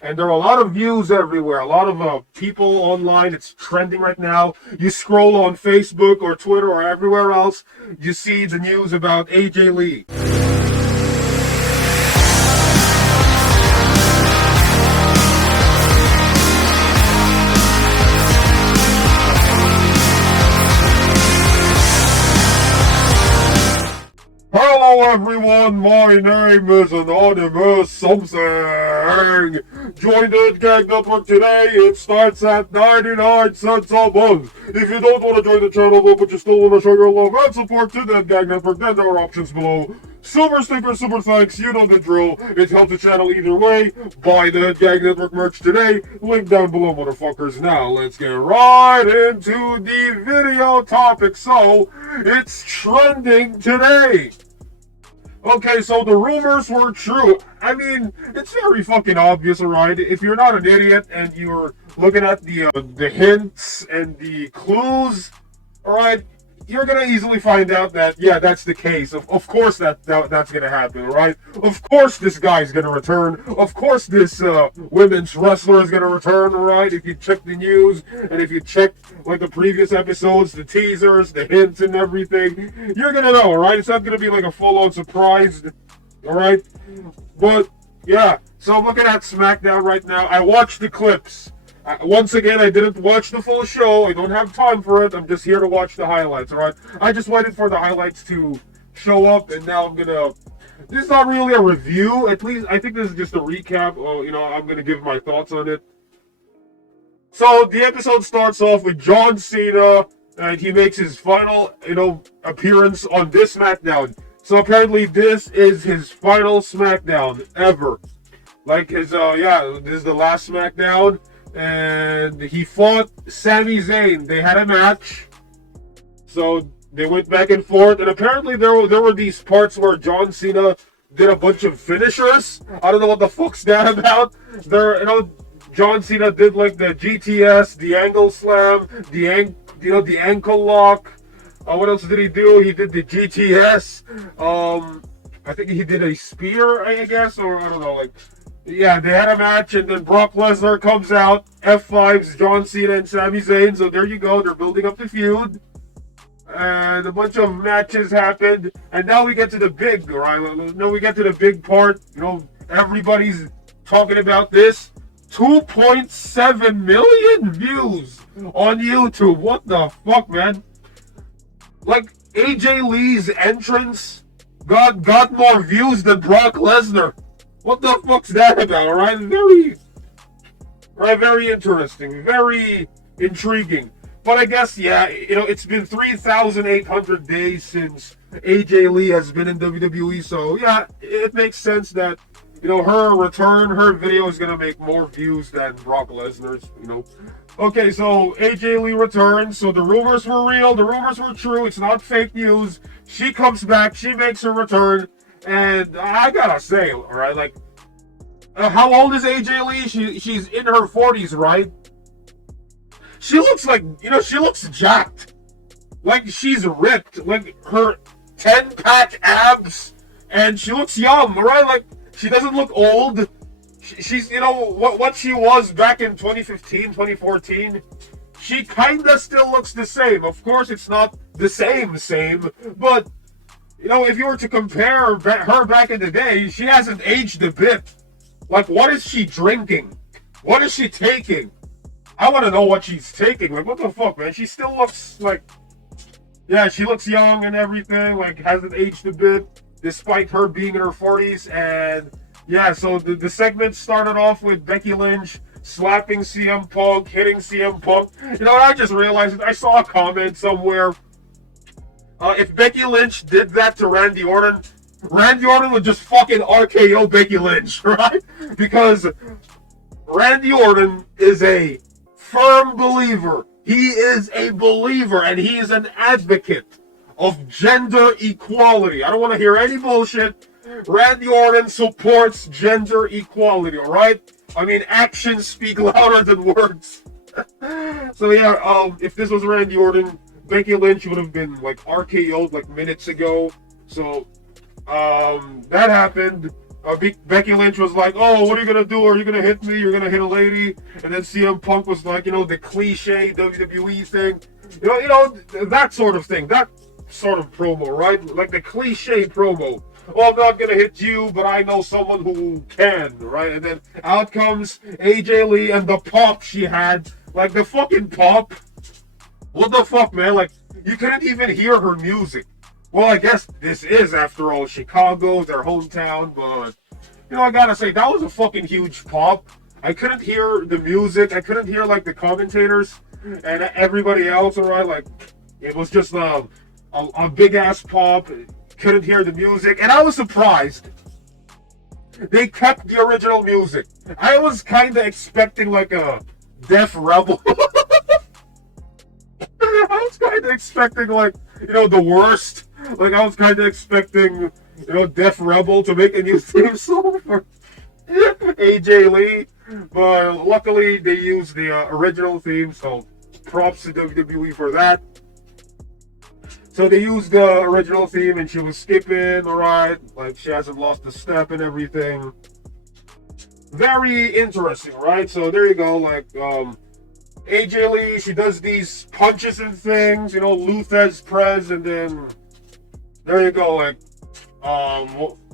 And there are a lot of views everywhere. A lot of people online. It's trending right now. You scroll on Facebook or Twitter or everywhere else, you see the news about AJ Lee. Hello everyone, my name is Anonymous Something. Join the Gang Network today. It starts at 99 cents a month. If you don't want to join the channel though, but you still want to show your love and support to the Gang Network, then there are options below. Super thanks, you know the drill. It helps the channel either way. Buy the Gang Network merch today. Link down below, motherfuckers. Now, let's get right into the video topic. So, it's trending today. Okay, so the rumors were true. I mean, it's very fucking obvious, alright? If you're not an idiot and you're looking at the hints and the clues, alright, you're gonna easily find out that, yeah, that's the case. Of course that's gonna happen, right? Of course this guy's gonna return. Of course this women's wrestler is gonna return, right? If you check the news and if you check like the previous episodes, the teasers, the hints and everything, you're gonna know, right? It's not gonna be like a full-on surprise, alright? But yeah, so I'm looking at SmackDown right now. I watched the clips. Once again, I didn't watch the full show. I don't have time for it. I'm just here to watch the highlights, alright? I just waited for the highlights to show up, and now I'm gonna... This is not really a review. At least, I think this is just a recap. I'm gonna give my thoughts on it. So, the episode starts off with John Cena, and he makes his final, appearance on this SmackDown. So, apparently, this is his final SmackDown ever. Like, this is the last SmackDown. And he fought Sami Zayn. They had a match, so they went back and forth. And apparently there were these parts where John Cena did a bunch of finishers. I don't know what the fuck's that about. John Cena did like the GTS, the angle slam, the ankle lock. What else did he do? He did the GTS. I think he did a spear, I guess, or I don't know, like. Yeah, they had a match, and then Brock Lesnar comes out, F5s John Cena and Sami Zayn, so there you go, they're building up the feud, and a bunch of matches happened, and now we get to the big, right, now we get to the big part, everybody's talking about this, 2.7 million views on YouTube, what the fuck, man, like, AJ Lee's entrance got more views than Brock Lesnar. What the fuck's that about, right? Very interesting, very intriguing. But I guess, yeah, it's been 3,800 days since AJ Lee has been in WWE, so yeah, it makes sense that, her return, her video is gonna make more views than Brock Lesnar's, Okay, so AJ Lee returns, so the rumors were real, the rumors were true, it's not fake news. She comes back, she makes her return. And I gotta say, right, like, how old is AJ Lee? She's in her 40s, right? She looks like, she looks jacked. Like, she's ripped. Like, her 10-pack abs. And she looks young, right? Like, she doesn't look old. She's, what she was back in 2015, 2014. She kinda still looks the same. Of course, it's not the same, but... if you were to compare her back in the day, she hasn't aged a bit. Like, what is she drinking? What is she taking? I want to know what she's taking. Like, what the fuck, man? She still looks like... Yeah, she looks young and everything. Like, hasn't aged a bit, despite her being in her 40s. And, yeah, so the segment started off with Becky Lynch slapping CM Punk, hitting CM Punk. I just realized, I saw a comment somewhere... if Becky Lynch did that to Randy Orton would just fucking RKO Becky Lynch, right? Because Randy Orton is a firm believer. He is a believer, and he is an advocate of gender equality. I don't want to hear any bullshit. Randy Orton supports gender equality, alright? I mean, actions speak louder than words. So yeah, if this was Randy Orton, Becky Lynch would have been like RKO'd like minutes ago. So that happened. Becky Lynch was like, "Oh, what are you gonna do? Are you gonna hit me? You're gonna hit a lady?" And then CM Punk was like, the cliche WWE thing, that sort of thing, that sort of promo, right? Like the cliche promo. "Oh, I'm not gonna hit you, but I know someone who can," right? And then out comes AJ Lee and the pop she had, like the fucking pop. What the fuck, man? Like you couldn't even hear her music. Well, I guess this is, after all, Chicago, their hometown, but, I gotta say, that was a fucking huge pop. I couldn't hear the music, I couldn't hear, like, the commentators and everybody else, alright? Like, it was just a big-ass pop, couldn't hear the music, and I was surprised. They kept the original music. I was kinda expecting, like, a Def Rebel. I was kinda expecting, like, the worst. Like, I was kind of expecting, Def Rebel to make a new theme song for AJ Lee. But luckily, they used the original theme, so props to WWE for that. So they used the original theme, and she was skipping, alright? Like, she hasn't lost a step and everything. Very interesting, right? So there you go, like, AJ Lee, she does these punches and things, Luthez press, and then there you go, like,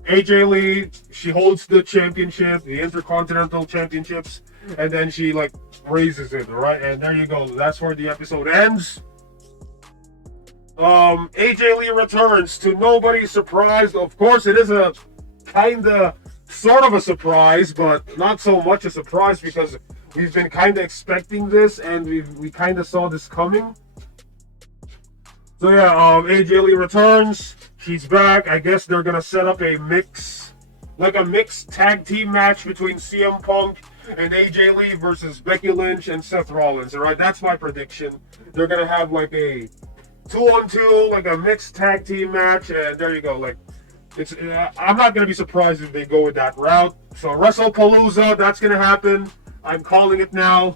AJ Lee, she holds the championship, the Intercontinental Championships, and then she, like, raises it, right? And there you go, that's where the episode ends. AJ Lee returns to nobody's surprise. Of course, it is a sort of a surprise, but not so much a surprise because we've been kind of expecting this, and we kind of saw this coming. So yeah, AJ Lee returns. She's back. I guess they're gonna set up a mixed tag team match between CM Punk and AJ Lee versus Becky Lynch and Seth Rollins. Alright, that's my prediction. They're gonna have like a 2-on-2, like a mixed tag team match, and there you go. Like, I'm not gonna be surprised if they go with that route. So WrestlePalooza, that's gonna happen. I'm calling it now.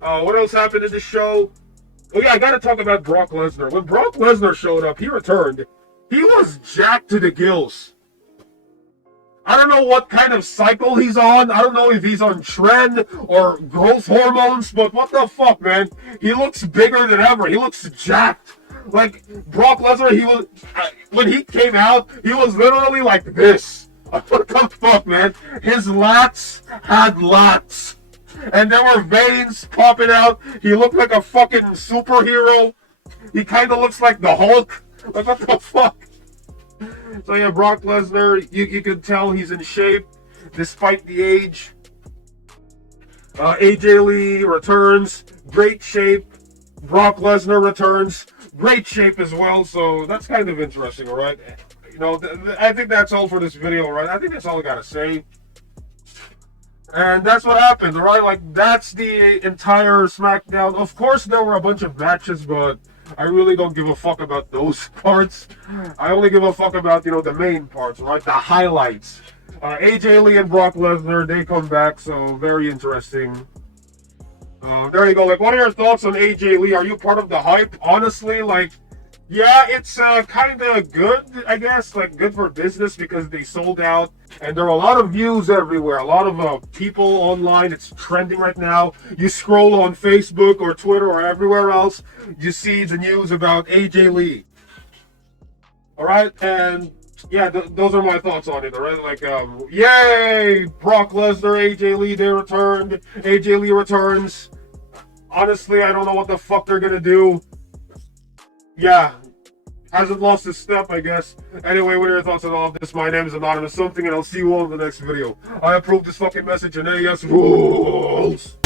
What else happened in the show? Oh yeah, I gotta talk about Brock Lesnar. When Brock Lesnar showed up, he returned. He was jacked to the gills. I don't know what kind of cycle he's on. I don't know if he's on trend or growth hormones, but what the fuck, man? He looks bigger than ever. He looks jacked. Like, Brock Lesnar, when he came out, he was literally like this. What the fuck, man? His lats had lats. And there were veins popping out. He looked like a fucking superhero. He kind of looks like the Hulk. Like, what the fuck? So yeah, Brock Lesnar, you can tell he's in shape despite the age. AJ Lee returns, great shape. Brock Lesnar returns, great shape as well. So that's kind of interesting, alright? I think that's all for this video, right? I think that's all I gotta say. And that's what happened, right? Like, that's the entire SmackDown. Of course, there were a bunch of matches, but I really don't give a fuck about those parts. I only give a fuck about, the main parts, right? The highlights. AJ Lee and Brock Lesnar, they come back, so very interesting. There you go. Like, what are your thoughts on AJ Lee? Are you part of the hype? Honestly, like, yeah, it's kind of good, I guess. Like, good for business because they sold out. And there are a lot of views everywhere. A lot of people online. It's trending right now. You scroll on Facebook or Twitter or everywhere else, you see the news about AJ Lee. Alright, and yeah, those are my thoughts on it, alright? Like, yay! Brock Lesnar, AJ Lee, they returned. AJ Lee returns. Honestly, I don't know what the fuck they're gonna do. Yeah, hasn't lost his step, I guess. Anyway, what are your thoughts on all of this? My name is Anonymous Something, and I'll see you all in the next video. I approve this fucking message, and AS rules!